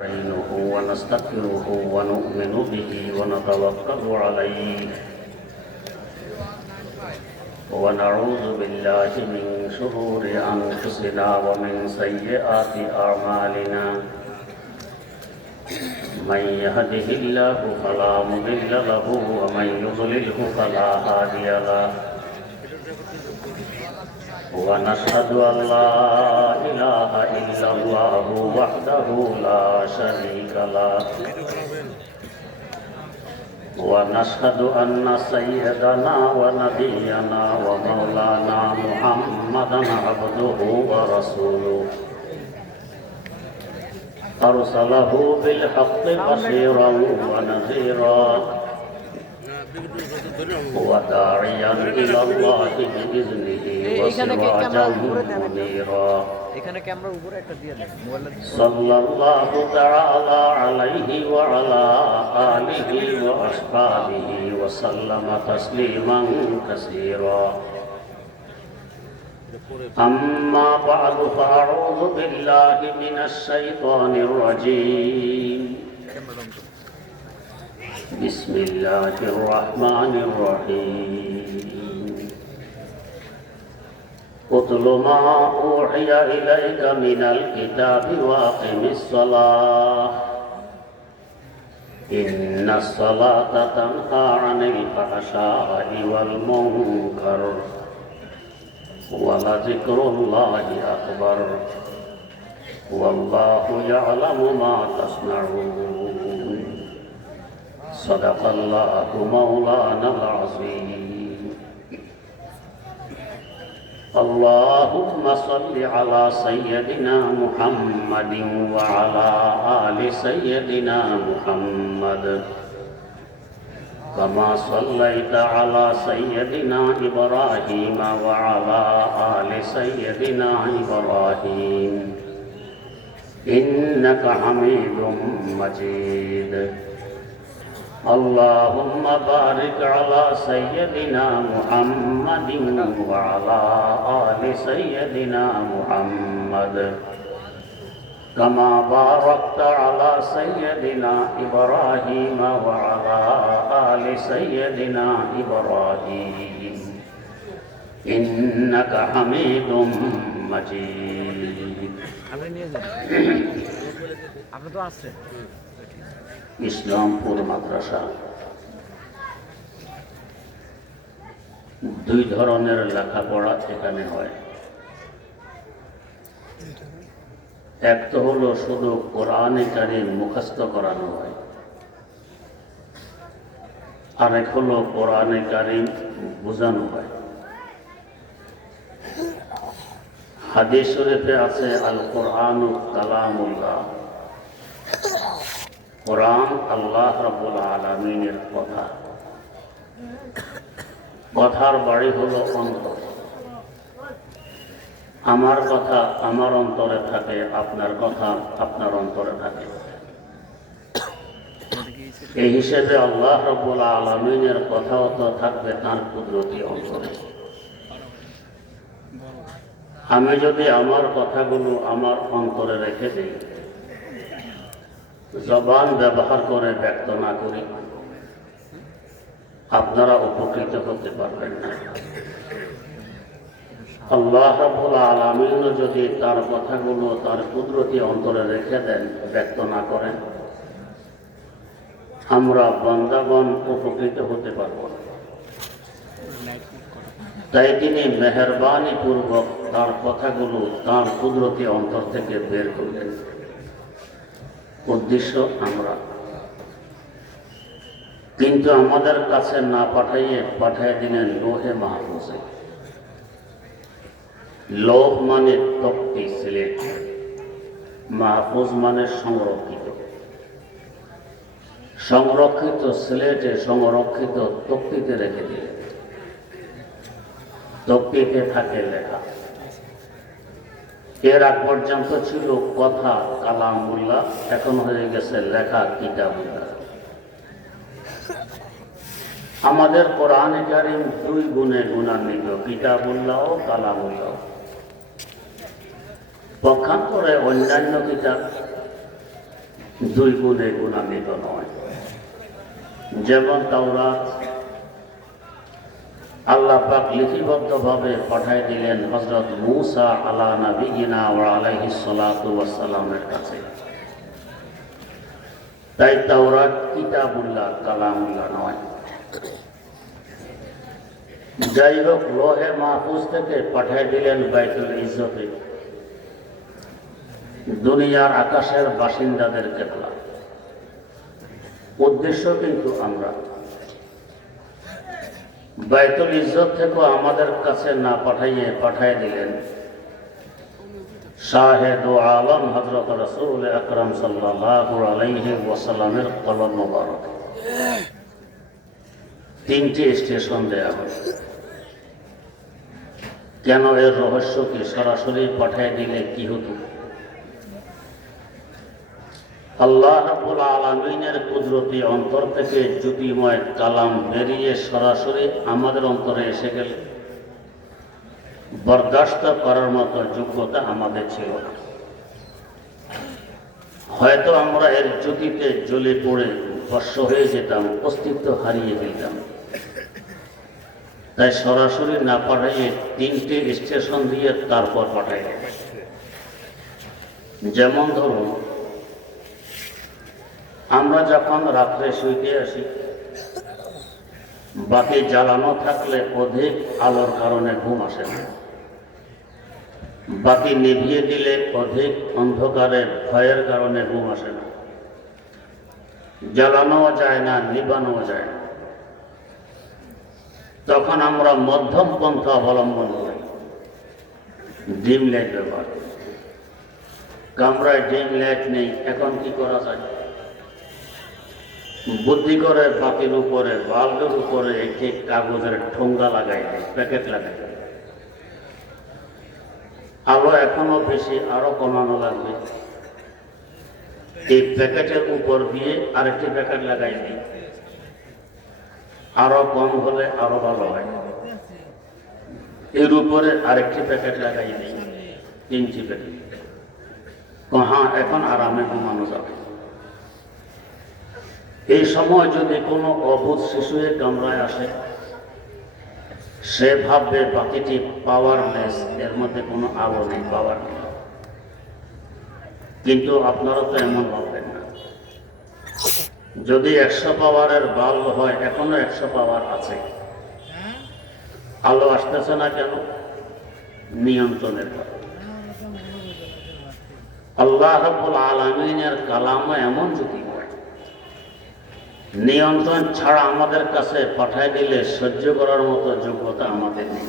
نستعينه ونستغفره ونؤمن به ونتوكل عليه ونعوذ بالله من شرور أنفسنا ومن سيئات أعمالنا من يهده الله فلا مضل له ومن يضلله فلا هادي له ونشهد أن لا إله إلا الله وحده لا شريك له ونشهد أن سيدنا ونبينا ومولانا محمدا عبده ورسوله أرسله بالحق بشيرا ونذيرا وداعيا إلى الله بإذنه وسراجا منيرا صلى الله تعالى عليه وعلى آله وأصحابه وسلم تسليما كثيرا أما بعد فأعوذ بالله من الشيطان الرجيم بسم الله الرحمن الرحيم اتل ما أوحي إليك من الكتاب وأقم الصلاة إن الصلاة تنهى عن الفحشاء والمنكر ولذكر الله أكبر والله يعلم ما تصنعون صدق الله مولانا العظيم اللهم صل على سيدنا محمد وعلى آل سيدنا محمد كما صليت على سيدنا إبراهيم وعلى آل سيدنا إبراهيم إنك حميد مجيد اللهم بارك على سيدنا محمد وعلى آل سيدنا محمد كما باركت على سيدنا إبراهيم وعلى آل سيدنا إبراهيم إنك حميد مجيد ইসলামপুর মাদ্রাসা দুই ধরনের লেখাপড়া এখানে হয়। এক তো হলো শুধু কোরআনে কারীম মুখস্থ করানো হয়, আর এক হলো কোরআনে কারীম বোঝানো হয়। হাদিস শরীফে আছে আল কোরআনু কালামুল্লাহ, কোরআন আল্লাহ রাব্বুল আলামিনের কথা। কথার বাড়ি হলো অন্তর। আমার কথা আমার অন্তরে থাকে, আপনার কথা আপনার অন্তরে থাকে। এই হিসেবে আল্লাহ রাব্বুল আলামিনের কথাও তো থাকবে তার কুদরতি অন্তরে। আমি যদি আমার কথাগুলো আমার অন্তরে রেখে দিই, জবান ব্যবহার করে ব্যক্ত না করি, আপনারা উপকৃত হতে পারবেন না। আল্লাহ রাব্বুল আলামিন যদি তার কথাগুলো তার কুদরতি অন্তরে রেখে দেন, ব্যক্ত না করেন, আমরা বান্দাগণ উপকৃত হতে পারব না। তাই তিনি মেহেরবানি পূর্বক তার কথাগুলো তার কুদরতি অন্তর থেকে বের করলেন। উদ্দেশ্য আমরা, কিন্তু আমাদের কাছে না পাঠাইয়ে দিলেন লোহে মাহফুজে। লোহ মানে তক্তি, সিলেট। মাহফুজ মানে সংরক্ষিত। সংরক্ষিত সিলেটে সংরক্ষিত তক্তিতে রেখে দিলেন। তক্তিতে থাকে লেখা। এর আগ পর্যন্ত ছিল কথা কালামুল্লাহ, এখন হয়ে গেছে লেখা কিতাবুল্লাহ। আমাদের কোরআনে কারীম দুই গুণে গুণান্বিত, কিতাবুল্লাহ ও কালামুল্লাহ। পক্ষান্তরে অন্যান্য কিতাব দুই গুণে গুণান্বিত নয়। যেমন তাওরাত আল্লাহ পাক লিপিবদ্ধভাবে পাঠায় দিলেন হযরত মূসা আলা নবিয়িনা ওয়া আলাইহিস সালাতু ওয়াস সালামের কাছে। তাই তাওরাত কিতাবুল্লাহ, কালামুল্লাহ নয়। যাই হোক, লোহে মাহফুজ থেকে পাঠিয়ে দিলেন বাইতুল ইজ্জতে, দুনিয়ার আকাশের বাসিন্দাদের কেবলা। উদ্দেশ্য কিন্তু আমরা বাইতুল ইজ্জত থেকেও আমাদের কাছে না পাঠিয়ে দিলেন শাহেদ ও আলম হযরত রাসূল আকরাম সাল্লাল্লাহু আলাইহি ওয়াসাল্লামের কলম মোবারক। তিনটি স্টেশন দেয়া হয়। কেন? এর রহস্য কি? সরাসরি পাঠিয়ে দিলে কি হতো? আল্লাহ রাব্বুল আলামিনের কুদরতি অন্তর থেকে জ্যোতিময় কালাম বেরিয়ে সরাসরি আমাদের অন্তরে এসে গেল, বরদাস্ত করার মতো যোগ্যতা আমাদের ছিল না। হয়তো আমরা এর জ্যোতিতে জ্বলে পড়ে ভস্ম হয়ে যেতাম, অস্তিত্ব হারিয়ে ফেলতাম। তাই সরাসরি না পাঠিয়ে তিনটি স্টেশন দিয়ে তারপর পাঠাই। যেমন ধরুন, আমরা যখন রাত্রে শুইতে আসি, বাতি জ্বালানো থাকলে অধিক আলোর কারণে ঘুম আসে না। বাতি নিভিয়ে দিলে অধিক অন্ধকারের ভয়ের কারণে ঘুম আসে না। জ্বালানোও যায় না, নিবানোও যায় না। তখন আমরা মধ্যম পন্থা অবলম্বন করি, ডিম লাইট ব্যবহার করি। কামরায় ডিম লাইট নেই, এখন কি করা যায়? বুদ্ধি করে বাতির উপরে, বাল্বের উপরে একটি কাগজের ঠোঙ্গা লাগাই দেয়, প্যাকেট লাগাই দেয়। আলো এখনো বেশি, আরো কমানো লাগবে। এই প্যাকেটের উপর দিয়ে আরেকটি প্যাকেট লাগাই দিই, আরো কম হলে আরো ভালো হয়। এর উপরে আরেকটি প্যাকেট লাগাই দিই, 3টি প্যাকেট। হ্যাঁ, এখন আরামে ঘুমানো যাবে। এই সময় যদি কোনো অবুধ শিশু কামরায় আসে, সে ভাববে বাতিটি পাওয়ারলেস, এর মধ্যে কোনো আলো নেই, পাওয়ার নেই। কিন্তু আপনারা তো এমন ভাববেন না। যদি 100 পাওয়ারের বাল্ব হয়, এখনো 100 পাওয়ার আছে। আলো আসতেছে না কেন? নিয়ন্ত্রণের কারণে। আল্লাহ রাব্বুল আলামিনের কালামে এমন জ্যোতি হয়, নিয়ন্ত্রণ ছাড়া আমাদের কাছে পাঠায় দিলে সহ্য করার মতো যোগ্যতা আমাদের নেই।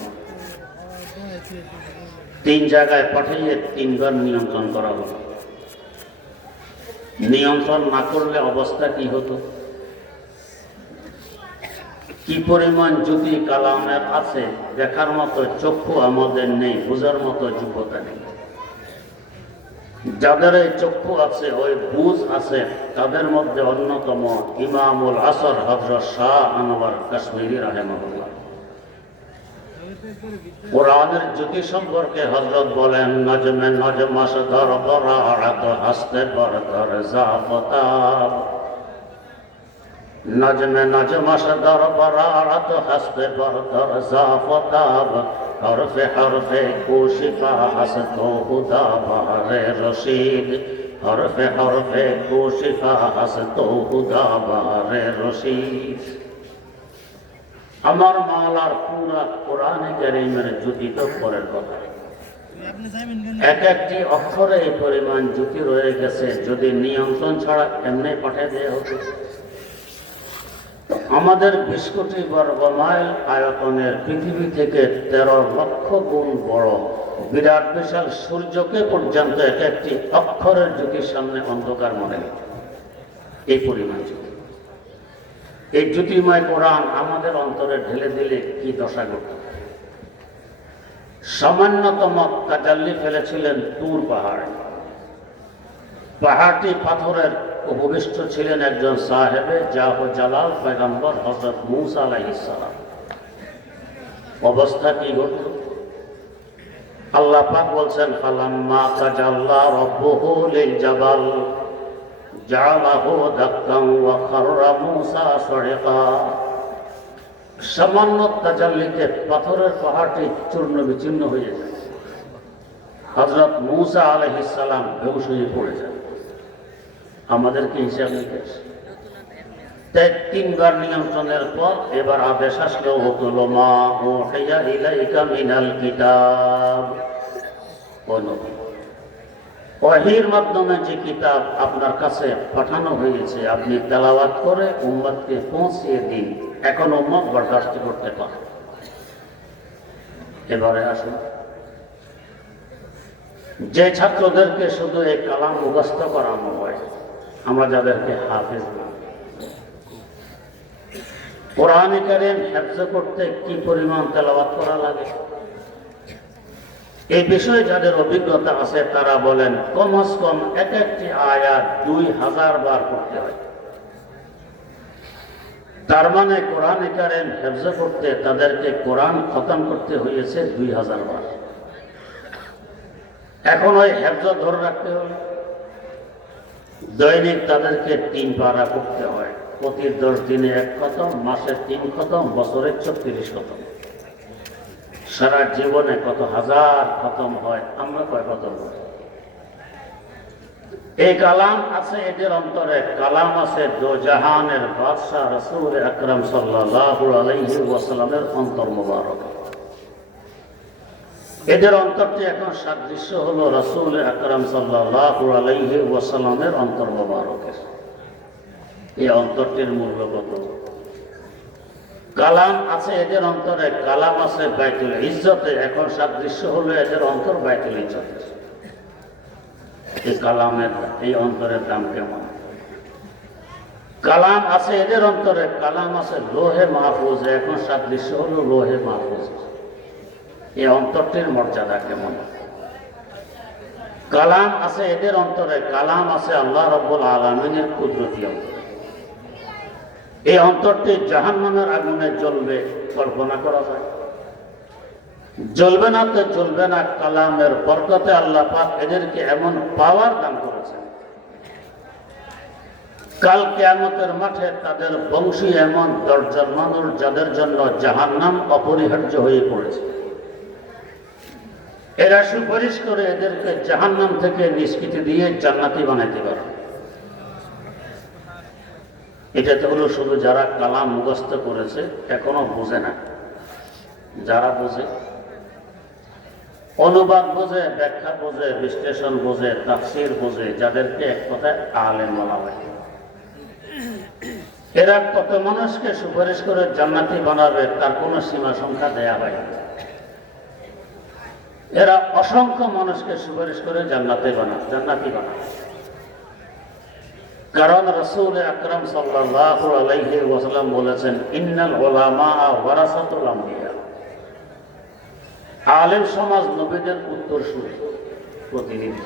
3 জায়গায় পাঠিয়ে 3 বার নিয়ন্ত্রণ করা হলো। নিয়ন্ত্রণ না করলে অবস্থা কি হতো? কি পরিমাণ জ্যোতি কালামের আছে দেখার মতো চক্ষু আমাদের নেই, বোঝার মতো যোগ্যতা নেই। যাদের এই চক্ষু আছে, ওই বুঝ আছে, তাদের মধ্যে অন্যতম ইমামুল আসর হযরত শাহ আনোয়ার কাশ্মীরি রাহিমাহুল্লাহ। কোরআনের জ্যোতি সম্পর্কে হযরত বলেন, নজমে নজমাস ধর বরাত হাসতে বরতর জাফতাব। নজমে নজমাস ধর বরাত হাসতে বরতর জাফতাব। হরফে হরফে কুশিফা হাসতো হুদা বারে রশিদ। হরফে হরফে কুশিফা হাসতো হুদা বারে রশিদ। আমার মালার পুরা কোরআনে কারীমের জ্যোতি তো পরের কথা। এক একটি অক্ষরে এই পরিমাণ জ্যোতি রয়ে গেছে, যদি নিয়ন্ত্রণ ছাড়া এমনি পাঠিয়ে দেওয়া হতো। আমাদের 20 কোটি বর্গ মাইল আয়তনের পৃথিবী থেকে 13 লক্ষ গুণ বড় বিরাট বিশাল সূর্যকে পর্যন্ত এক একটি অক্ষরের জ্যোতির সামনে অন্ধকার মনে হয়। এই পরিমাণ জ্যোতি, এই জ্যোতির্ময় কোরআন আমাদের অন্তরে ঢেলে দিলে কি দশা ঘটে। সামান্যতম তাজাল্লি ফেলেছিলেন তুর পাহাড়ে। পাহাড়টি পাথরের উপবিষ্ট ছিলেন একজন সাহেবে জাহ জালাল পয়গম্বর হযরত মূসা আলাইহিস সালাম। অবস্থা কি ঘটল? আল্লাহ পাক বলছেন, ফালাম্মা তাজাল্লা রাব্বুহু লিল জাবাল। জালাহু দাক্কান ওয়া খাররা মূসা সারিকা। সামান্য তাজাল্লিতে পাথরের পাহাড়টি চূর্ণ বিচূর্ণ হয়ে যায়। হযরত মূসা আলাইহিস সালাম বেহুশ হয়ে পড়ে যায়। আমাদেরকে হিসাব নিকেশ তাই তিনবার নিয়ন্ত্রণের পর এবার আদেশ আসলো উতলু মা উহিয়া ইলাইকা মিনাল কিতাব। ওহীর মাধ্যমে যে কিতাব আপনার কাছে পাঠানো হয়েছে আপনি তেলাওয়াত করে উম্মতকে পৌঁছিয়ে দিন। এখন উম্মত বরদাস্ত করতে পারে। এবারে আসুন, যে ছাত্রদেরকে শুধু এই কালাম মুখস্থ করানো হয়, আমরা যাদেরকে হাফেজ বলি, কোরআন কারীম হিফজ করতে কি পরিমাণ তেলাওয়াত করা লাগে এই বিষয়ে যাদের অভিজ্ঞতা আছে তারা বলেন কমস কম এক একটি আয়াত 2000 বার করতে হয়। তার মানে কোরআন কারীম হিফজ করতে তাদেরকে কোরআন খতম করতে হয়েছে 2000 বার। এখন ওই হিফজ ধরে রাখতে হবে, দৈনিক তাদেরকে 3 পারা করতে হয়। প্রতি 10 দিনে 1 খতম, মাসে 3 খতম, বছরে 36 খতম। সারা জীবনে কত হাজার খতম হয়, আমরা কয় খতম করি? এই কালাম আছে এদের অন্তরে, কালাম আছে দো জাহানের বাদশাহ রাসূল আকরাম সাল্লাল্লাহু আলাইহি ওয়াসাল্লামের অন্তর মোবারক। এদের অন্তরটি এখন সাদৃশ্য হলো রাসূল আকরাম সাল্লাল্লাহু আলাইহি ওয়াসাল্লামের অন্তর মোবারকের। এই অন্তরটির মূল্য কত? কালাম আছে এদের অন্তরে, কালাম আছে বাইতুল ইজ্জতে, এখন সাদৃশ্য হলো এদের অন্তর বাইতুল ইজ্জতে। এই কালামের, এই অন্তরের দাম কেমন? কালাম আছে এদের অন্তরে, কালাম আছে লোহে মাহফুজ, এখন সাদৃশ্য হলো লোহে মাহফুজ। এই অন্তরটির মর্যাদা কেমন? কালাম আছে এদের অন্তরে, কালাম আছে আল্লাহ রাব্বুল আলামিনের কুদরতি অন্তরে। এই অন্তরটি জাহান্নামের আগুনে জ্বলবে, কল্পনা করা যায়? জ্বলবে না তো জ্বলবে না। কালামের বরকতে আল্লাহ পাক এদেরকে এমন পাওয়ার দান করেছেন, কাল কিয়ামতের মাঠে তাদের বংশী এমন দরজার মানুষ যাদের জন্য জাহান্নাম অপরিহার্য হয়ে পড়েছে, এরা সুপারিশ করে এদেরকে জাহান্নাম থেকে নিষ্কৃতি দিয়ে জান্নাতি বানাইতে পারে। এটা তো হলো শুধু যারা কালাম মুখস্থ করেছে, এখনো বোঝে না। যারা বোঝে, অনুবাদ বোঝে, ব্যাখ্যা বোঝে, বিশ্লেষণ বোঝে, তাফসীর বোঝে, যাদেরকে এক কথায় আলেম বলা হয়, এরা কত মানুষকে সুপারিশ করে জান্নাতি বানাবে তার কোনো সীমা সংখ্যা দেয়া হয় না। এরা অসংখ্য মানুষকে সুপারিশ করে জান্নাতি বানাবে। কারণ রাসূল আকরাম সাল্লাল্লাহু আলাইহি ওয়াসাল্লাম বলেছেন, ইন্নাল উলামা ওয়ারাসাতুল আমবিয়া। আলেম সমাজ নবীদের উত্তরসূরি, প্রতিনিধি।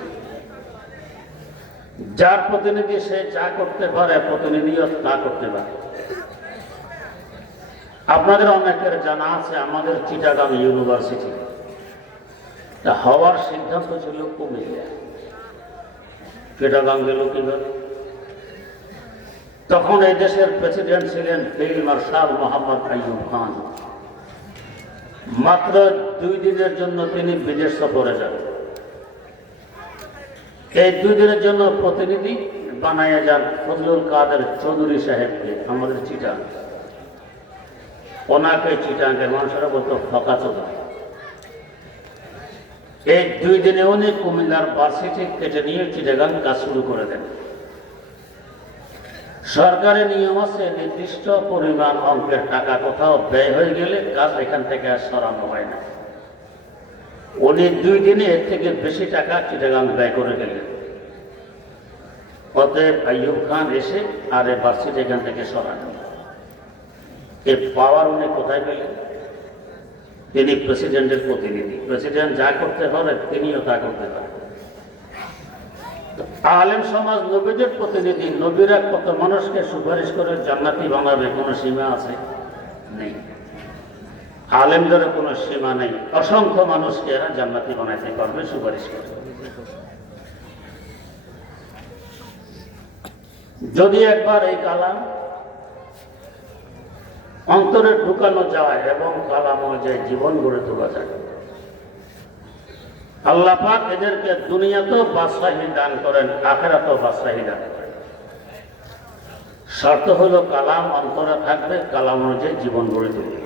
যার প্রতিনিধি সে যা করতে পারে, প্রতিনিধিও তা করতে পারে। আপনাদের অনেকের জানা আছে আমাদের চিটাগাং ইউনিভার্সিটি হওয়ার সিদ্ধান্ত ছিল কুমিল্লা। চিটাগাং গেল কিভাবে? তখন এই দেশের প্রেসিডেন্ট ছিলেন ফিল্ড মার্শাল মোহাম্মদ আইয়ুব খান। মাত্র 2 দিনের জন্য তিনি বিদেশ সফরে যান। এই 2 দিনের জন্য প্রতিনিধি বানাইয়া যান ফজলুল কাদের চৌধুরী সাহেবকে, আমাদের চিটাং। ওনাকে চিটাঙ্গের মানুষেরা বলতো ফাঁকা চোদা। এই 2 দিনে উনি কুমিল্লার ভার্সিটি কেটে নিয়ে চিটাগাং কাজ শুরু করে দেন। সরকারের নিয়ম আছে, নির্দিষ্ট পরিমাণ অঙ্কের টাকা কোথাও ব্যয় হয়ে গেলে কাজ এখান থেকে আর সরানো হয় না। উনি 2 দিনে এর থেকে বেশি টাকা চিটাগাং ব্যয় করে গেলেন। অতএব আইয়ুব খান এসে আর এই ভার্সিটি এখান থেকে সরানো। এই পাওয়ার উনি কোথায় পেলেন? তিনি প্রেসিডেন্টের প্রতিনিধি। প্রেসিডেন্ট যা করতে পারে তিনিও তা করতে পারেন। আলেম সমাজ নবীদের প্রতিনিধি। নবীরা কত মানুষকে সুপারিশ করে জান্নাতি বানাবে, কোনো সীমা আছে? নেই। আলেমদের কোনো সীমা নেই। অসংখ্য মানুষকে এরা জান্নাতি বানাইতে পারবে সুপারিশ করে। যদি একবার এই কালাম অন্তরে ঢুকানো যায় এবং কালাম অনুযায়ী জীবন গড়ে তোলা যায়, আল্লাহ পাক এদেরকে দুনিয়াতেও বাদশাহী দান করেন, আখিরাতেও বাদশাহী দান করেন। শর্ত হলো কালাম অন্তরে থাকবে, কালাম অনুযায়ী জীবন গড়ে তুলবে।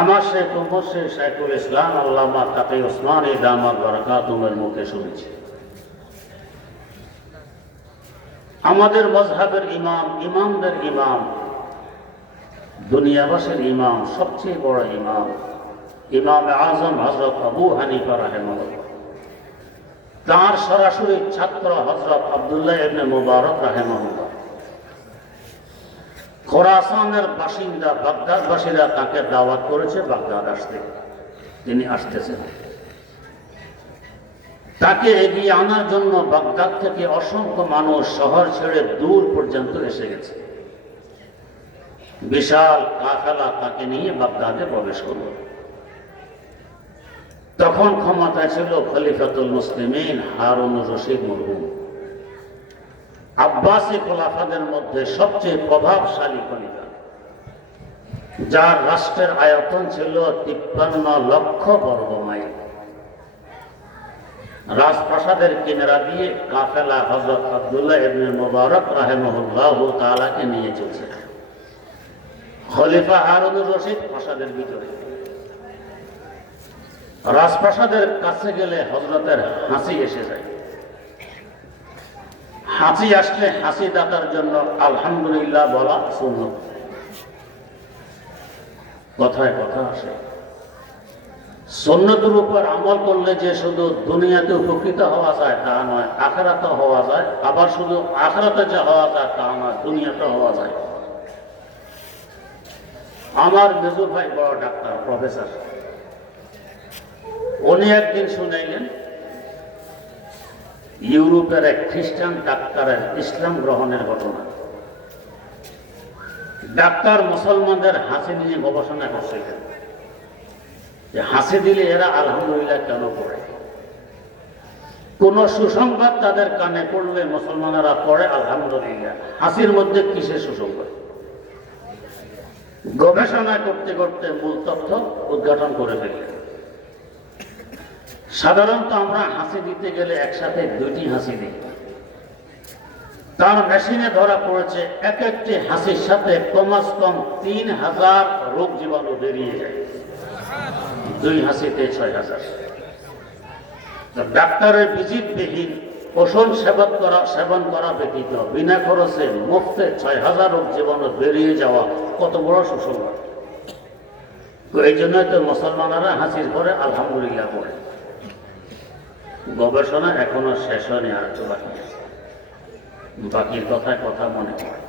আমার শেখ মুফতি শাইখুল ইসলাম আল্লামা তাকি ওসমানী দামাত বারাকাতুহুর মুখে শুনেছি, আমাদের মযহাবের ইমাম, ইমামদের ইমাম, দুনিয়াবাসীর ইমাম, সবচেয়ে বড় ইমাম, ইমাম আজম হযরত আবু হানিফা রাহিমাহুল্লাহ, তার সরাসরি ছাত্র হযরত আব্দুল্লাহ ইবনে মুবারক রাহিমাহুল্লাহ, খোরাসানের বাসিন্দা বাগদাদবাসীরা তাকে দাওয়াত করেছে বাগদাদ আসতে, তিনি আসতেছেন। তাকে এগিয়ে আনার জন্য বাগদাদ থেকে অসংখ্য মানুষ শহর ছেড়ে দূর পর্যন্ত এসে গেছে। বিশাল কাফেলা তাকে নিয়ে বাগদাদে প্রবেশ করল। তখন ক্ষমতায় ছিল খলিফাতুল মুসলিমিন হারুনুর রশিদ মরহুম, আব্বাসী খোলাফাদের মধ্যে সবচেয়ে প্রভাবশালী খলিফা, যার রাষ্ট্রের আয়তন ছিল 53 লক্ষ বর্গ মাইল। রাজপ্রাসাদের কিনারা দিয়ে কাফেলা হযরত আব্দুল্লাহ ইবনে মুবারক রাহিমাহুল্লাহ তাআলাকে নিয়ে চলছে। খলিফা হারুনুর রশিদ প্রাসাদের ভিতরে। রাজপ্রাসাদের কাছে গেলে হযরতের হাসি এসে যায়। হাসি আসলে হাসি দাতার জন্য আলহামদুলিল্লাহ বলা সুন্নাত। কথায় কথা আসে, সুন্নতের উপর আমল করলে যে শুধু দুনিয়াতে উপকৃত হওয়া যায় তা নয়, আখিরাতে হওয়া যায়। আবার শুধু আখিরাতে যে হওয়া যায় তা নয়, দুনিয়াতে হওয়া যায়। আমার মেজো ভাই বড় ডাক্তার, প্রফেসর, উনি একদিন শুনাইলেন ইউরোপের এক খ্রিস্টান ডাক্তারের ইসলাম গ্রহণের ঘটনা। ডাক্তার মুসলমানদের হাসি নিয়ে গবেষণা করছিলেন যে হাসি দিলে এরা আলহামদুলিল্লাহ কেন পড়ে। কোন সুসংবাদ তাদের কানে পড়লে মুসলমানেরা পড়ে আলহামদুলিল্লাহ। হাসির মধ্যে কিসের সুসংবাদ? গবেষণা করতে করতে মূল তথ্য উদ্ঘাটন করে ফেললেন। সাধারণত আমরা হাসি দিতে গেলে একসাথে দুইটি হাসি দিই। তার মেশিনে ধরা পড়েছে এক একটি হাসির সাথে কমাস কম 3000 রোগ জীবাণু বেরিয়ে যায়। দুই হাসিতে 6000। ডাক্তারের ভিজিটবিহীন ওষুধ সেবন করা ব্যতীত বিনা খরচে মুফতে 6000 রোগ জীবাণু বেরিয়ে যাওয়া কত বড় সুসংবাদ। এই জন্যই তো মুসলমানেরা হাসির পরে আলহামদুলিল্লাহ পড়ে। গবেষণা এখনো শেষ হয়নি, আর একটু বাকি আছে। বাকির কথায় কথা মনে পড়ে।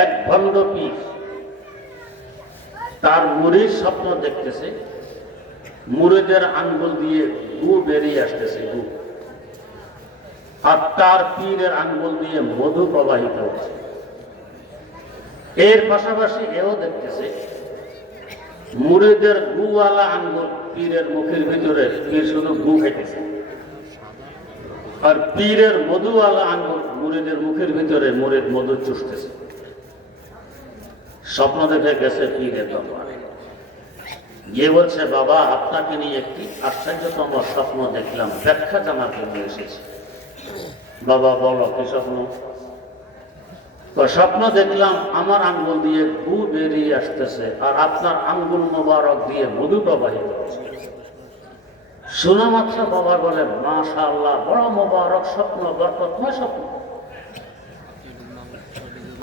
এক ভণ্ড পীর তার মুরির স্বপ্ন দেখতেছে, মুরিদের আঙ্গুল দিয়ে গু বেরিয়ে আসতেছে, গু, আর তার পীরের আঙ্গুল দিয়ে মধু প্রবাহিত হচ্ছে। এর পাশাপাশি এও দেখতেছে মুরিদের গুওয়ালা আঙ্গুল পীরের মুখের ভিতরে, পীর শুধু গু খাইতেছে, আর পীরের মধুওয়ালা আঙ্গুল মুরিদের মুখের ভিতরে, মুরিদ মধু চুষতেছে। স্বপ্ন দেখে গেছে পীরের দরবারে, গিয়ে বলছে, বাবা আপনাকে নিয়ে একটি আশ্চর্যতম স্বপ্ন দেখলাম, ব্যাখ্যা জানার জন্য এসেছি। বাবা বলো কি স্বপ্ন? স্বপ্ন দেখলাম আমার আঙ্গুল দিয়ে গু বেরিয়ে আসতেছে আর আপনার আঙ্গুল মোবারক দিয়ে মধু প্রবাহিত হচ্ছে। শোনা মাত্র বাবা বলে, মাশাআল্লাহ, বড় মোবারক স্বপ্ন, বরকতময় স্বপ্ন।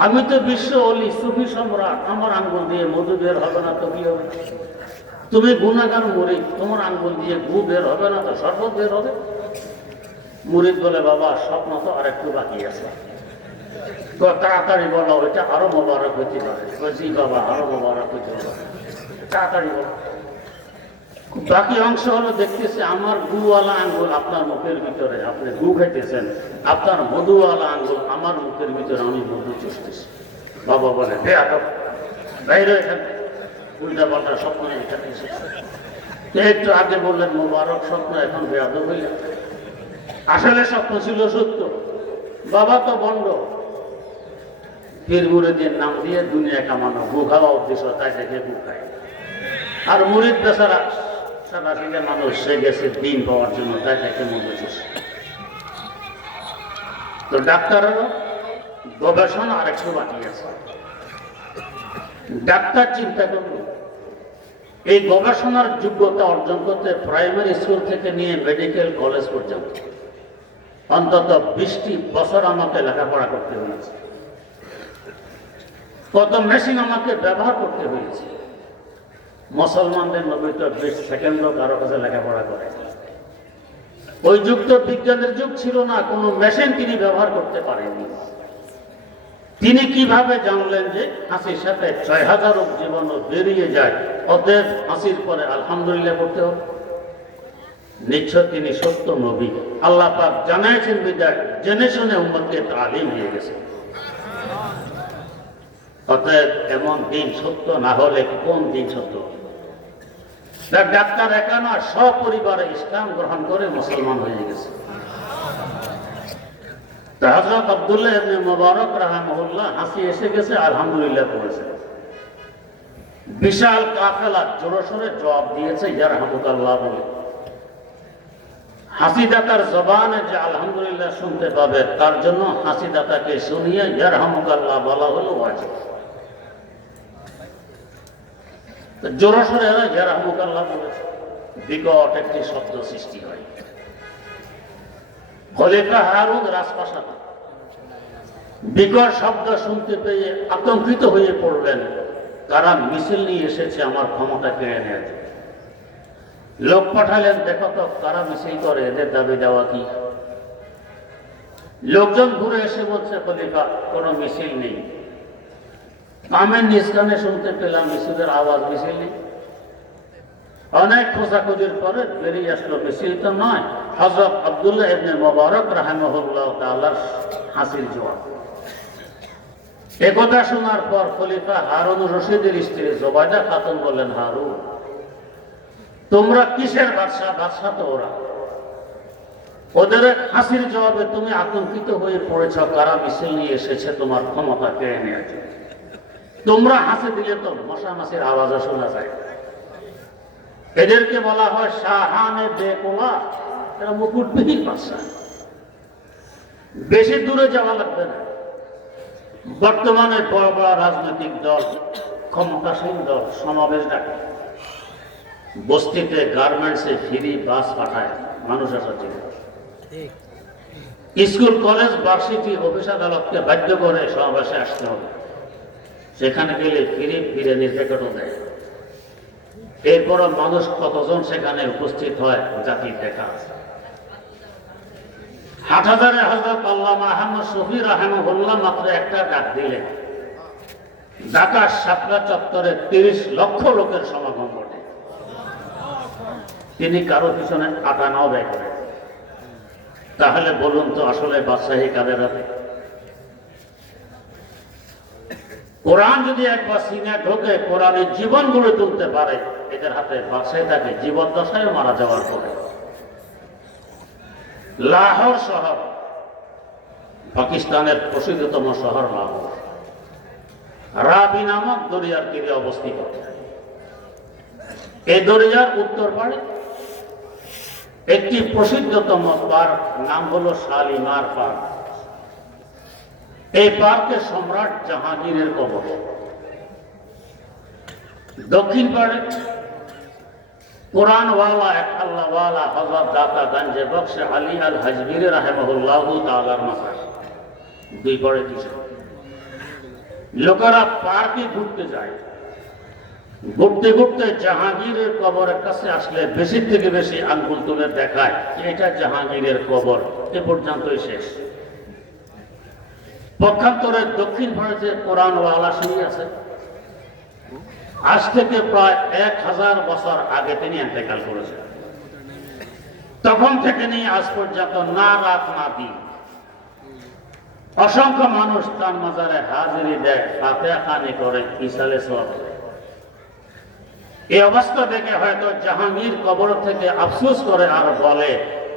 আমি তো বিশ্ব অলি, সুফি সম্রাট, আমার আঙ্গুল দিয়ে মধু বের হবে না তো কি হবে? তুমি গুনাহগার মুরিদ, তোমার আঙ্গুল দিয়ে গু বের হবে না তো শরবত বের হবে? মুরিদ বলে, বাবা স্বপ্ন তো আর একটু বাকি আছে, তো তাড়াতাড়ি বলো, ওইটা আরো মোবারক হইতে পারে। বলছি, বাবা আরো মোবারক হইতে পারে, তাড়াতাড়ি বলো। বাকি অংশ হলো দেখতেছে আমার গুওয়ালা আঙ্গুল আপনার মুখের ভিতরে, আপনি গু খাইতেছেন, আপনার মধুওয়ালা আঙ্গুল আমার মুখের ভিতরে, আমি মধু চুষতেছি। বাবা বলে, বেয়াদব, বাইরে এখানে উল্টা পাল্টা স্বপ্ন এখানে এসেছে। একটু আগে বললেন মোবারক স্বপ্ন, এখন বেয়াদব হইলেন। আসলে স্বপ্ন ছিল সত্য, বাবা তো বন্ড, পীর মুরিদের নাম দিয়ে দুনিয়া কামানো, গুখাওয়া উদ্দেশ্য, তাই দেখে গুখায়। আর মুরিদ বেচারা সাদা সিধে মানুষ, সে গেছে দিন পাওয়ার জন্য, তাই দেখে মজে চুষে। তো ডাক্তারেরও গবেষণা আরেকটু বাকি আছে। ডাক্তার চিন্তা করল এই গবেষণার যোগ্যতা অর্জন করতে প্রাইমারি স্কুল থেকে নিয়ে মেডিকেল কলেজ পর্যন্ত অন্তত 20টি বছর আমাকে লেখাপড়া করতে হয়েছে, কত মেশিন আমাকে ব্যবহার করতে হয়েছে। মুসলমানদের নবী তো 20 সেকেন্ডও কারো কাছে লেখাপড়া করে। ওই যুগ তো বিজ্ঞানের যুগ ছিল না, কোনো মেশিন তিনি ব্যবহার করতে পারেননি। তিনি কিভাবে জানলেন যে হাসির সাথে 6000 জীবাণু বেরিয়ে যায়, অতএব হাসির পরে আলহামদুলিল্লাহ করতে হবে? নিশ্চয় তিনি সত্য নবী, আল্লাহ পাক জানাইছেন বিদায় জেনে শুনে উম্মতকে তালিম দিয়ে গেছে। অতএব এমন দিন সত্য না হলে কোন দিন সত্য? ডাক্তার একা না, সপরিবারে ইসলাম গ্রহণ করে মুসলমান হয়ে গেছে। হযরত আব্দুল্লাহ ইবনে মুবারক রাহিমাহুল্লাহ হাসি এসে গেছে, আলহামদুলিল্লাহ করেছে। বিশাল কাফেলা জোরে সোরে জবাব দিয়েছে ইয়ারহামুকাল্লাহ বলে। হাসিদাতার জবানে যে আলহামদুলিল্লাহ শুনতে পাবে, তার জন্য হাসিদাতাকে শুনিয়ে ইয়ারহামুকাল্লাহ বলা হলো ওয়াজিব। জোরে সোরে এরা ইয়ারহামুকাল্লাহ বলেছে, বিকট একটি শব্দ সৃষ্টি হয়। খলিফা হারুন রাজপ্রাসাদ বিকট শব্দ শুনতে পেয়ে আতঙ্কিত হয়ে পড়লেন, কারা মিছিল নিয়ে এসেছে আমার ক্ষমতা কেড়ে নেয়। লোক পাঠালেন, দেখো তো কারা মিছিল করে, এদের দাবি দেওয়া কি? লোকজন ঘুরে এসে বলছে, খলিফা কোনো মিছিল নেই। আমি নিজ কানে শুনতে পেলাম মিছিলের আওয়াজ, মিছিল নেই। অনেক খোঁজাখুঁজির পরে বেরিয়ে আসলো মিছিল তো নয়, হযরত আব্দুল্লাহ ইবনে মুবারক রাহিমাহুল্লাহ তাআলার হাসির জবাব। একথা শোনার পর খলিফা হারুন রশিদের স্ত্রী জুবাইদা খাতুন বললেন, হারুন তোমরা কিসের বাদশা? বাদশা তো ওরা। ওদের হাসির জবাবে তুমি আতঙ্কিত হয়ে পড়েছ, কারা মিছিল নিয়ে এসেছে তোমার ক্ষমতা কেড়ে নেওয়ার জন্য। তোমরা হাসি দিলে তো মশা মাছির আওয়াজও শোনা যায়। এদেরকে বলা হয় শাহানে বেকোলা, এরা মুকুটবিহীন বাদশা। বেশি দূরে যাওয়া লাগবে না। বর্তমানে বড় বড় রাজনৈতিক দল, ক্ষমতাসীন দল সমাবেশ ডাকে, বস্তিতে গার্মেন্টসে ফ্রি বাস পাঠায় মানুষ আসার জন্য। স্কুল কলেজ ভার্সিটি অফিস আদালতকে বাধ্য করে সমাবেশে আসতে হবে। সেখানে গেলে ফ্রি বিরিয়ানির প্যাকেটও দেয়। এরপরও মানুষ কতজন সেখানে উপস্থিত হয় জাতির দেখা আছে। হাটহাজারে হযরত আল্লামা আহমদ শফী রাহিমাহুল্লাহ মাত্র একটা ডাক দিলেন, ঢাকার শাপলা চত্বরে 30 লক্ষ লোকের সমাগম ঘটে। তিনি কারো পিছনে আটানাও ব্যয় করেন। তাহলে বলুন তো আসলে বাদশাহী কাদের হাতে? কোরআন যদি একবার সিনে ঢোকে, কোরআনের জীবন গড়ে তুলতে পারে, এদের হাতে বাদশাহী থাকে জীবন দশায় মারা যাওয়ার পরে। লাহোর শহর পাকিস্তানের প্রসিদ্ধতম শহর লাহোর, রাবি নামক দরিয়ার তীরে অবস্থিত। এই দরিয়ার উত্তর পাড়ে একটি প্রসিদ্ধতম পার্ক, নাম হলো শালিমার পার্ক। এই পার্কে সম্রাট জাহাঙ্গীরের কবর। দক্ষিণ পাড়ে কোরআনওয়ালা এক আল্লাহওয়ালা হযরত দাতা গঞ্জে বখশ আলী আল হাজমিরি রাহিমাহুল্লাহু তাআলার মাজার। দুই পাড়ে দিছে। লোকেরা পার্কে ঘুরতে যায়। ঘুরতে ঘুরতে জাহাঙ্গীরের কবরের কাছে আসলে বেশি থেকে বেশি আঙ্গুল তুলে দেখায় এটা জাহাঙ্গীরের কবর। এ পর্যন্তই শেষ। পক্ষান্তরে দক্ষিণ ভারতে কোরআনওয়ালা শুয়ে আছে। আজ থেকে প্রায় 1000 বছর আগে তিনি ইন্তেকাল করেছেন। তখন থেকে নিয়ে আজ পর্যন্ত না রাত না দিন অসংখ্য মানুষ তার মাজারে হাজিরি দেয়, ফাতিহা খানি করে, ইসালে সওয়াব করে। এই অবস্থা দেখে হয়তো জাহাঙ্গীর কবর থেকে আফসোস করে আর বলে,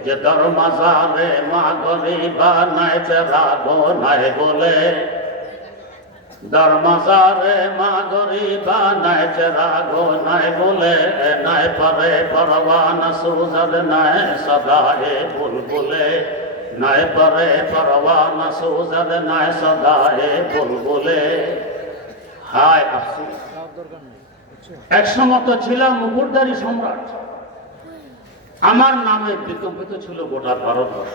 যে দরমাজারে মা গরিবা নাই চেরাগো নাই বলে, দরমাজারে মা গরিবা নাই চেরাগো নাই বলে, নাই পারে পরওয়ানা সুজদ নাই সদায়ে বুলবুলে, নাই পারে পরওয়ানা সুজদ নাই সদায়ে বুলবুলে। হায় আফসোস, একসময় তো ছিলাম মুকুটধারী সম্রাট, আমার নামে বিকম্পিত ছিল গোটা ভারতবর্ষ।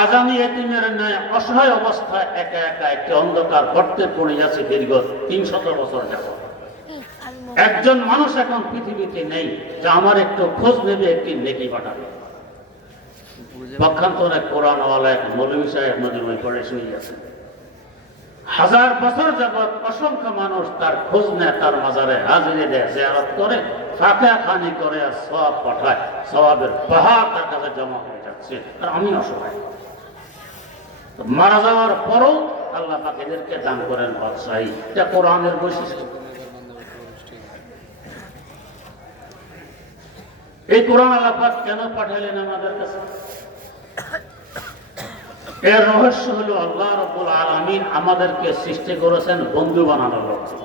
আজ আমি এতিমের ন্যায় অসহায় অবস্থায় একা একা একটি অন্ধকার গর্তে পড়ে যাচ্ছে দীর্ঘ ৩০০ বছর যাবত। একজন মানুষ এখন পৃথিবীতে নেই যা আমার একটু খোঁজ নেবে, একটি নেকি পাঠাবে। পক্ষান্তরে কোরআনওয়ালা এক মৌলভী সাহেব নদীর ওই পড়ে শুয়ে গেছে। 1000 বছর যাবৎ অসংখ্য মানুষ তার খোঁজ নেয়, তার মাজারে হাজিরি দেয়, জিয়ারত করে, ফাতিহা খানি করে আর সওয়াব পাঠায়। সওয়াবের পাহাড় তার কাছে জমা হয়ে যাচ্ছে, আর আমি অসহায়। মারা যাওয়ার পরও আল্লাহ পাক এদেরকে দান করেন বাদশাহী। এটা কোরআনের বৈশিষ্ট্য। এই কোরআন আল্লাহ পাক কেন পাঠালেন আমাদের কাছে? এর রহস্য হলো আল্লাহ রাব্বুল আলামিন আমাদেরকে সৃষ্টি করেছেন বন্ধু বানানোর লক্ষ্যে।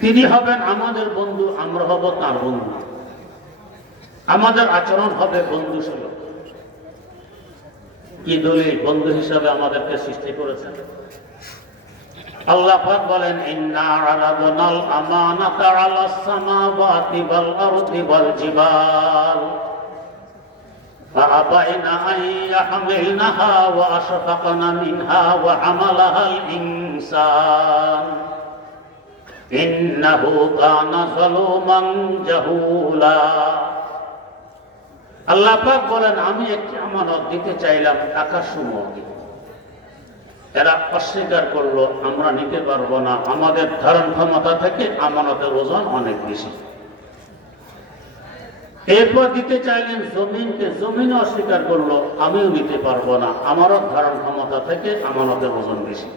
তিনি হবেন আমাদের বন্ধু, আমরা হব তার বন্ধু। আমাদের আচরণ হবে বন্ধুসুলভ। কি দলিল বন্ধু হিসাবে আমাদেরকে সৃষ্টি করেছেন? আল্লাহ পাক বলেন, ইন্না আরাদনাল আমানাতা আলাস সামাওয়াতি ওয়াল আরদি ওয়াল জিবাল فأبين أن يحملنها وأشفقن منها وحملها الإنسان إنه كان ظلوما جهولا। আল্লাহ পাক বলেন, আমি একটি আমানত দিতে চাইলাম আকাশসমূহকে, এরা অস্বীকার করলো, আমরা নিতে পারবো না, আমাদের ধারণ ক্ষমতা থেকে আমানতের ওজন অনেক বেশি। এরপর দিতে চাইলেন জমিনকে, জমিন অস্বীকার করলো, আমিও নিতে পারবো না, আমারও ধারণ ক্ষমতা থেকে আমানতের ওজন বেশি।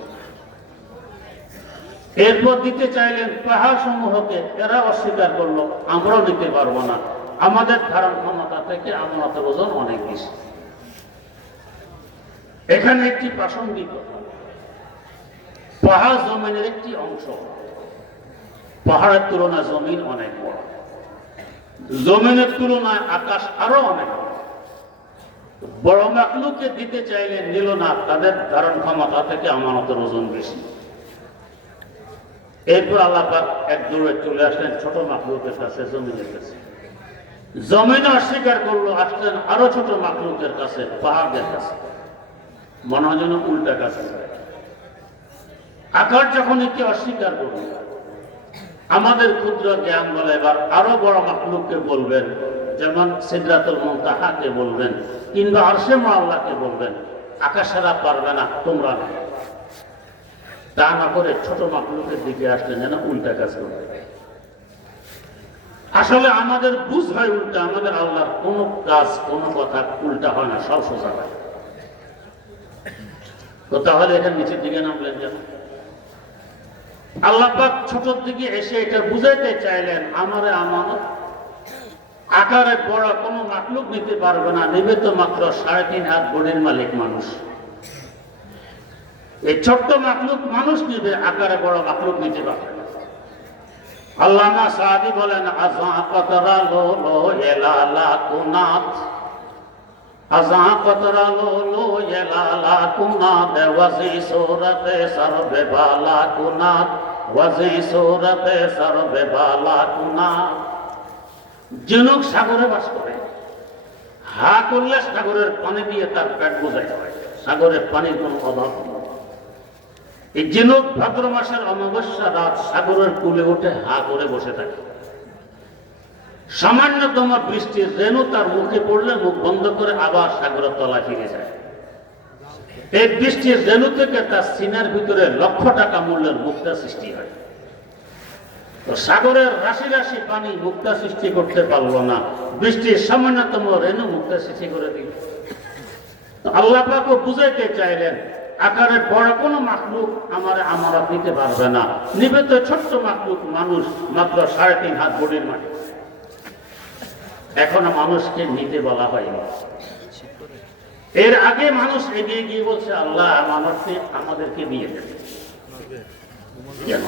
এরপর দিতে চাইলেন পাহাড় সমূহকে, এরা অস্বীকার করলো, আমরাও নিতে পারবো না, আমাদের ধারণ ক্ষমতা থেকে আমানতের ওজন অনেক বেশি। এখানে একটি প্রাসঙ্গিক কথা, পাহাড় জমিনের একটি অংশ, পাহাড়ের তুলনায় জমিন অনেক বড়, জমিনের তুলনায় আকাশ আরো অনেক বড়। মাখলুককে দিতে চাইলে নিল না, তাদের ধারণ ক্ষমতা থেকে আমানতের ওজন বেশি। এরপর আল্লাহ পাক এক দূরে চলে আসলেন ছোট মাখলুকের কাছে, জমিনের কাছে। জমিন অস্বীকার করলো, আসলেন আরো ছোট মাখলুকের কাছে, পাহাড়ের কাছে। মনে হয় যেন উল্টা কাছে। আকাশ যখন এটি অস্বীকার করল, আমাদের ক্ষুদ্র জ্ঞান বলে এবার আরো বড় মাখলুককে বলবেন, যেমন সিদরাতুল মুনতাহাকে বলবেন, কিংবা আরশে মুআল্লাকে বলবেন, আকাশেরা পারবে না, তোমরা না। তা না করে ছোট মাখলুকের দিকে আসলেন, যেন উল্টা কাজ করবে। আসলে আমাদের বুঝ হয় উল্টা, আমাদের আল্লাহর কোন কাজ কোন কথা উল্টা হয় না, সব সোজা হয়। তো তাহলে এখানে নিচের দিকে নামলেন যেন? আল্লাহ পাক ছোটর দিকে এসে এটা বুঝাইতে চাইলেন, আমারে আমানত আকারে বড় কোনো মাখলুক নিতে পারবে না, নেবে তো মাত্র 3.5 হাত বডির মালিক মানুষ। এই ছোট্ট মাখলুক মানুষ নিবে, আকারে বড় মাখলুক নিতে পারবে না। আল্লামা সাদি বলেন, আযাকাতরা লো এলালা কুনাত, আযাকাতরা লো এলালা কুনাত, ওয়াজি সূরাতে সরবে বালা কুনাত, ওয়াজি সূরাতে সরবে বালা কুনাত। ঝিনুক সাগরে বাস করে, হা করলে সাগরের পানি দিয়ে তার পেট বোঝাইতে হয়, সাগরের পানির কোনো অভাব নেই। এই ঝিনুক ভাদ্র মাসের অমাবস্যা রাত সাগরের কূলে উঠে হা করে বসে থাকে। সামান্যতম বৃষ্টির রেণু তার মুখে পড়লে মুখ বন্ধ করে আবার সাগরের তলায় ফিরে যায়। এই বৃষ্টির রেণু থেকে তার সিনার ভিতরে লক্ষ টাকা মূল্যের মুক্তা সৃষ্টি হয়। তো সাগরের রাশি রাশি পানি মুক্তা সৃষ্টি করতে পারলো না, বৃষ্টির সামান্যতম রেণু মুক্তা সৃষ্টি করে দিল। আল্লাহ পাকও বুঝাইতে চাইলেন, আকারে বড় কোনো মাখলুক আমরা দিতে পারবে না, নিবে তো ছোট্ট মাখলুক মানুষ, মাত্র 3.5 হাত বডির মাটি। এখনো মানুষকে নিতে বলা হয়নি। এর আগে মানুষ এগিয়ে গিয়ে বলছে আল্লাহ আমাদেরকে দিয়ে দেবে কেন?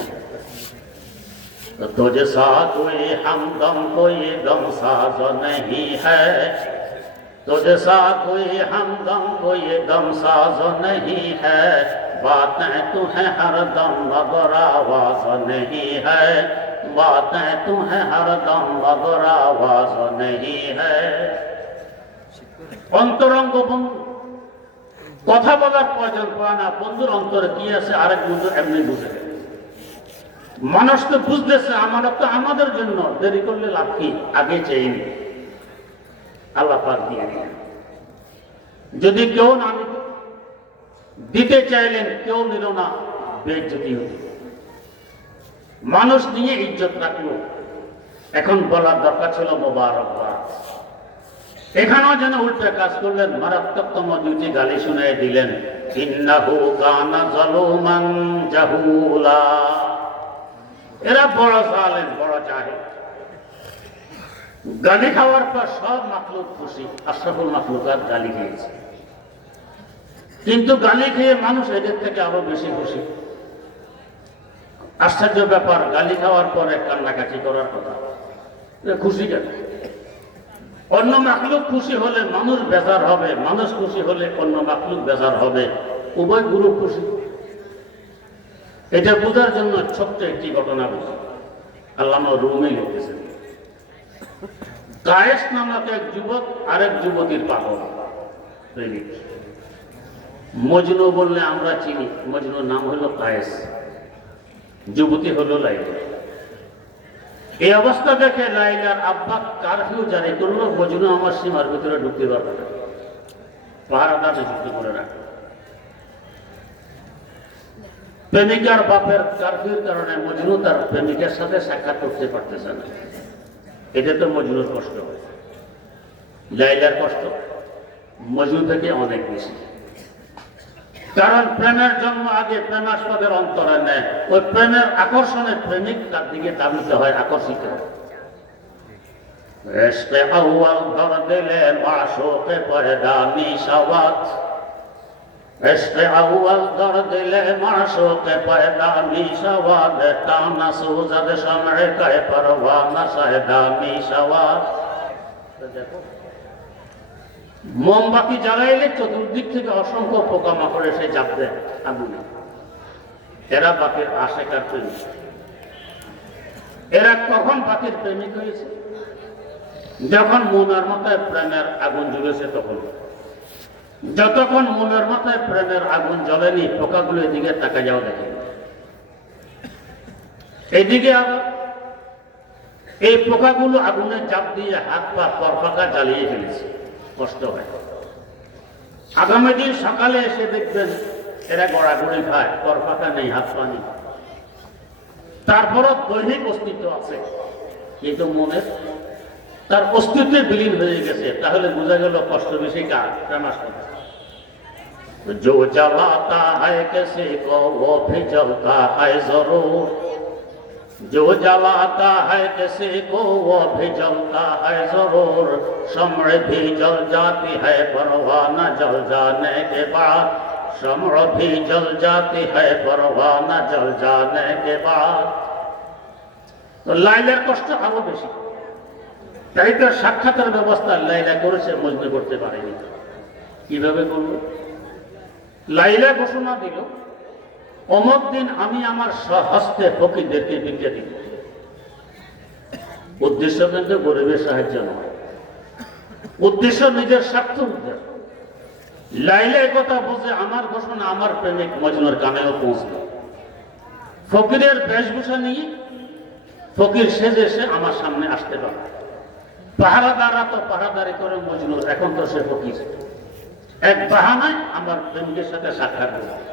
तुझे सा कोई हमदम कोई गमसाज नहीं है, तुझे सा कोई हमदम कोई गमसाज नहीं है, बातें तुम्हें हरदम मगर आवाज नहीं है, बातें तुम्हें हरदम मगर आवाज नहीं है। অন্তরঙ্গ বন্ধু কথা বলার প্রয়োজন পড়ে না, বন্ধুর অন্তরে কি আছে আরেক বন্ধু এমনি বুঝে। মানুষ তো বুঝতেছে আমানত তো আমাদের জন্য, দেরি করলে লাভ কি, আগে চাইনি আল্লাহ পাক দিয়ে দিলেন। যদি কেউ না দিতে চাইলেন, কেউ নিল না, বেইজ্জতি হতো। মানুষ নিয়ে ইজ্জত রাখলো। এখন বলার দরকার ছিল মোবারকবাদ, এখানেও যেন উল্টা কাজ করলেন, মারাত্মকতম দুটি গালি শুনিয়ে দিলেন, ইন্নাহু কানা যালুমান জাহুলা। এরা বড় জালেম, বড় জাহিল। গালি খাওয়ার পর সব মাখলুক খুশি, আশরাফুল মাখলুকাত গালি খেয়েছে, কিন্তু গালি খেয়ে মানুষ এদের থেকে আরো বেশি খুশি। আশ্চর্য ব্যাপার, গালি খাওয়ার পরে কান্নাকাটি করার কথা, খুশি কেন? অন্য মাখলুক খুশি হলে মানুষ বেজার হবে, মানুষ খুশি হলে অন্য মাখলুক বেজার হবে, উভয় গুরু খুশি। এটা বোঝার জন্য ছোট্ট একটি ঘটনা বলি। আল্লামা রুমি লিখতেছেন, কায়েস নামক এক যুবক আরেক যুবতীর পাগল প্রেমিক। মজনু বললে আমরা চিনি, মজনুর নাম হলো কায়েস, যুবতী হলো লাইলা। এই অবস্থা দেখে লাইলার আব্বা কারফিউ জারি করলো, মজনু আমার সীমার ভিতরে ঢুকতে পারবে না, পাহারাদার যুক্তি করে রাখে। প্রেমিকার বাপের কারফিউর কারণে মজনু তার প্রেমিকের সাথে সাক্ষাৎ করতে পারতেছে না। এটা তো মজনুর কষ্ট, লাইলার কষ্ট মজনু থেকে অনেক বেশি। কারণ প্রেমের জন্ম আগে প্রেমাস্পদের অন্তরে নেয়, ওই প্রেমের আকর্ষণে প্রেমিক তার দিকে দাবিত হয়, আকর্ষিত হয়। ইশকে আউয়াল ধর দিলে মাশউকে পয়দা নিশাওয়াত, इश्क़ अव्वल दर दिले माशूक़ पैदा मीशवाद, ताना सूज़द शमअ कै परवाना शहदा मीशवाद। মোমবাতি জ্বালাইলে চতুর্দিক থেকে অসংখ্য পোকামাকড় এসে চাপ দেয় আগুনে। এরা বাকির আশেকার প্রেমিক। এরা কখন বাকির প্রেমিক হয়েছে? যখন মনের মাথায় প্রেমের আগুন জ্বলেছে তখন। যতক্ষণ মনের মাথায় প্রেমের আগুন জ্বলেনি, পোকাগুলো এদিকে তাকা যাও দেখে। এদিকে আবার এই পোকাগুলো আগুনে চাপ দিয়ে হাত পা পরপাকা জ্বালিয়ে ফেলেছে, কষ্ট হয়। আগামী দিন সকালে এসে দেখবেন এরা গড়াগড়ি খায়, পরপাকা নেই, হাত পা নেই, তারপরও দৈহিক অস্তিত্ব আছে, কিন্তু মনের তার অস্তিত্বে বিলীন হয়ে গেছে। তাহলে বোঝা গেল কষ্ট বেশি কার? প্রেমাস্পদ। जो जलाता है किसी को वो भी जलता है जरूर, जो जलाता है किसी को वो भी जलता है जरूर, शम्र भी जल जाती है परवाना जल जाने के बाद, शम्र भी जल जाती है परवाना जल जाने के बाद। तो লাইলার কষ্ট আরো বেশি। তাই তার সাক্ষাতের ব্যবস্থা লাইলা করেছে, মজনু করতে পারেনি। কিভাবে করলো? লাইলা ঘোষণা দিল, অমুক দিন আমি আমার স্বহস্তে ফকিরদেরকে ভিক্ষা দিব। উদ্দেশ্য কিন্তু গরিবের সাহায্য নয়, উদ্দেশ্য নিজের স্বার্থ উদ্ধার। লাইলা কথা বুঝে আমার ঘোষণা আমার প্রেমিক মজনুর কানেও পৌঁছবে। ফকিরের বেশভূষা নিয়ে ফকির সেজে সে আমার সামনে আসতে পারে। পাহারাদাররা তো পাহারাদারি করে মজনুর, এখন তো সে ফকির, এক বাহানায় আমার প্রেমিকের সাথে সাক্ষাৎ করবে।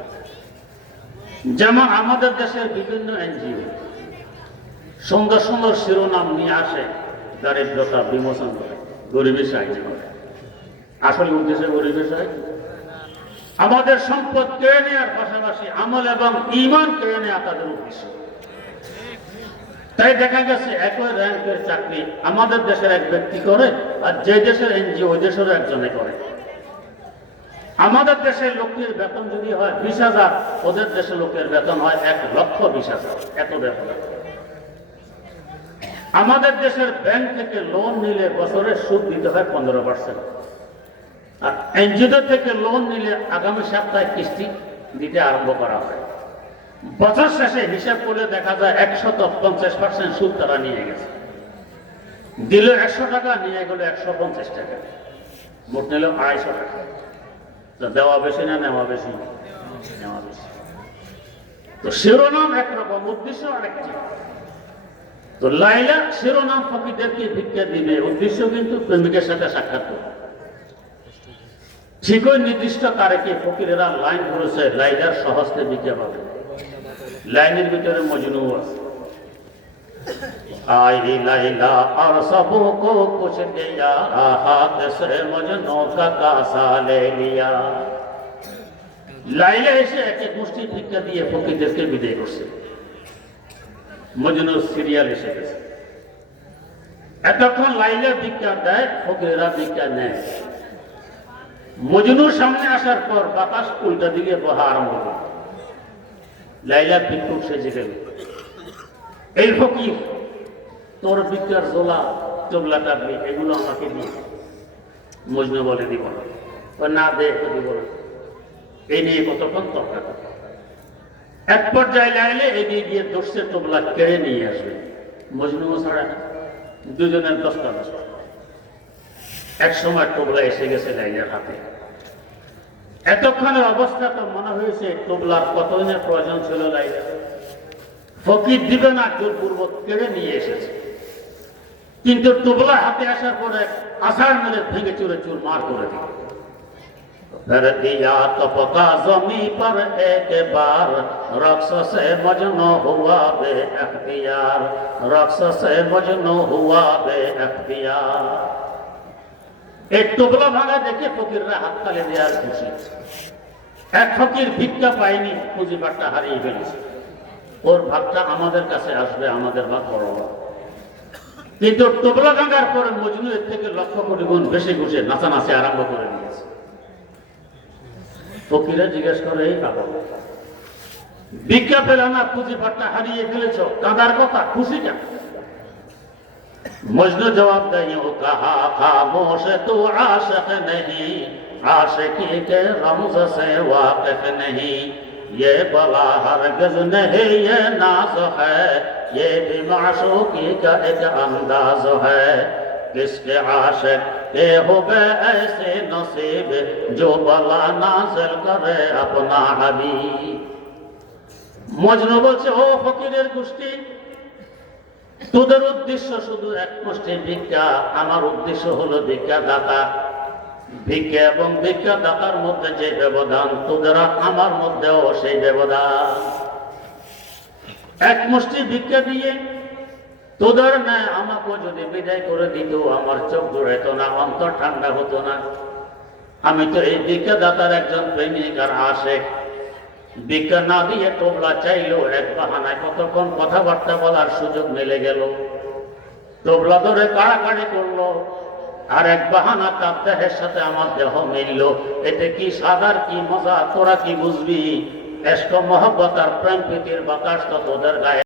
যেমন আমাদের দেশের বিভিন্ন এনজিও সুন্দর সুন্দর শিরোনাম নিয়ে আসে, দারিদ্রতা বিমোচন করে, গরিবের সাহায্য করে। আসলে উদ্দেশ্যে গরিবের সাহায্য, আমাদের সম্পদ কেড়ে নেওয়ার পাশাপাশি আমল এবং ঈমান কেড়ে নেওয়া তাদের উদ্দেশ্য। তাই দেখা গেছে একই র্যাঙ্কের চাকরি আমাদের দেশের এক ব্যক্তি করে, আর যে দেশের এনজিও ওই দেশের একজনে করে। আমাদের দেশের লোকের বেতন যদি হয় 20,000, ওদের দেশের লোকের বেতন হয় 1,20,000, এত বেতন। আমাদের দেশের ব্যাংক থেকে লোন নিলে বছরে সুদ দিতে হয় 15%, আর এনজিও থেকে লোন নিলে আগামী সপ্তাহে কিস্তি দিতে আরম্ভ করা হয়। বছর শেষে হিসাব করলে দেখা যায় 150% সুদ তারা নিয়ে গেছে। দিল 100 টাকা, নিয়ে গেল 150 টাকা, মোট নিল 250 টাকা। তো দেওয়া বেশি না নেওয়া বেশি? নেওয়া বেশি। তো শিরোনাম একরকম, উদ্দেশ্য আরেকটি। তো লাইলা শিরোনাম ফকিরদেরকে ভিক্ষা দিবে, উদ্দেশ্য কিন্তু প্রেমিকের সাথে সাক্ষাৎ করবে। ঠিকই নির্দিষ্ট তারিখে ফকিরেরা লাইন ধরেছে লাইলার সহস্তে ভিক্ষা পাবে। লাইনের ভিতরে মজনু আছে। आई लैला और सबको कुछ दिया, हाथ से मजनू का कासा ले लिया। লাইলা এসে এক এক মুষ্টি ভিক্ষা দিয়ে ফকিরদেরকে বিদায় করছে। মজনু সিরিয়াল এসে গেছে। এতক্ষণ লাইলা ভিক্ষা দেয়, ফকিরেরা ভিক্ষা নেয়। মজনুর সামনে আসার পর বাতাস উল্টা দিকে বহা আরম্ভ করে। লাইলা ভিক্ষুক সেজে গেল। এই ফকির, তোর ভিক্ষার জোলা চোবলা টাবলি এগুলো আমাকে দিয়ে। মজনু বলে দিব না, না দে দিব না। এই নিয়ে কতক্ষণ তর্ক। এক পর্যায়ে লাইলে এগিয়ে গিয়ে দোষের টোবলা কেড়ে নিয়ে আসবে। মজনুও ছাড়া না, দুজনের 10টা 10টা। এক সময় টোবলা এসে গেছে লাইলার হাতে। এতক্ষণের অবস্থা তো মনে হয়েছে টোবলার কতদিনের প্রয়োজন ছিল লাইলা। ফকির দিবে না, জোরপূর্বক কেড়ে নিয়ে এসেছে। কিন্তু টোবলা হাতে আসার পরে আষাঢ় মেরে ভেঙে চুরে চুরমার করে দিল। कर दिया तपका जमी पर एक बार, रक्स से मजनू हुआ बेअख्तियार, रक्स से मजनू हुआ बेअख्तियार। एक टुकड़ा भागा দেখে ফকিররা হাত তালি দেওয়ার খুশি। এক ফকির ভিক্ষা পায়নি, পুঁজি বাট্টা হারিয়ে ফেলেছে। ওর ভাগটা আমাদের কাছে আসবে, আমাদের ভাগ বড়। কিন্তু টুকরা ভাঙার পরে মজনু এর থেকে লক্ষ কোটি গুণ বেশি ঘুষে নাচানাচি আরম্ভ করে দিয়েছে। ফকিরা জিজ্ঞেস করে, এই কাঁদো, ভিক্ষা পেলে না, পুঁজি বাট্টা হারিয়ে ফেলেছ, কাঁদার কথা, খুশি কেন? मजनू जवाब दे, यूं कहा खामोश तू आशिक नहीं, आशिकी के रमज से वाकिफ नहीं, ये बला हरगिज नहीं ये नाज है, ये भी माशूकी का एक अंदाज है, किसके आशिक के हो गए ऐसे नसीब, जो बला नाजिल करे अपना हबीब। मजनू বলছে, ও ফকিরের গোষ্ঠী, তোদের উদ্দেশ্য শুধু এক মুষ্টি ভিক্ষা, আমার উদ্দেশ্য হলো ভিক্ষা দাতা। ভিক্ষা এবং ভিক্ষা দাতার মধ্যে যে ব্যবধান, তোদের আমার মধ্যেও সেই ব্যবধান। এক মুষ্টি ভিক্ষা দিয়ে তোদের না আমাকে যদি বিদায় করে দিত, আমার চোখ জোড়াইতো না, অন্তর ঠান্ডা হতো না। আমি তো এই ভিক্ষা দাতার একজন প্রেমিক আর আশিক। ভিক্ষা না দিয়ে টোবলা চাইলো, এক বাহানায় কতক্ষণ কথাবার্তা বলার সুযোগ মিলে গেল। টোবলা ধরে কাড়াকাড়ি করলো, আর এক বাহানা তার দেহের সাথে আমার দেহ মিলল। এতে কি সাদার কি মজা, তোরা কি বুঝবি? এসকো মহব্বত আর প্রেম প্রীতির বাতাস তো তোদের গায়ে।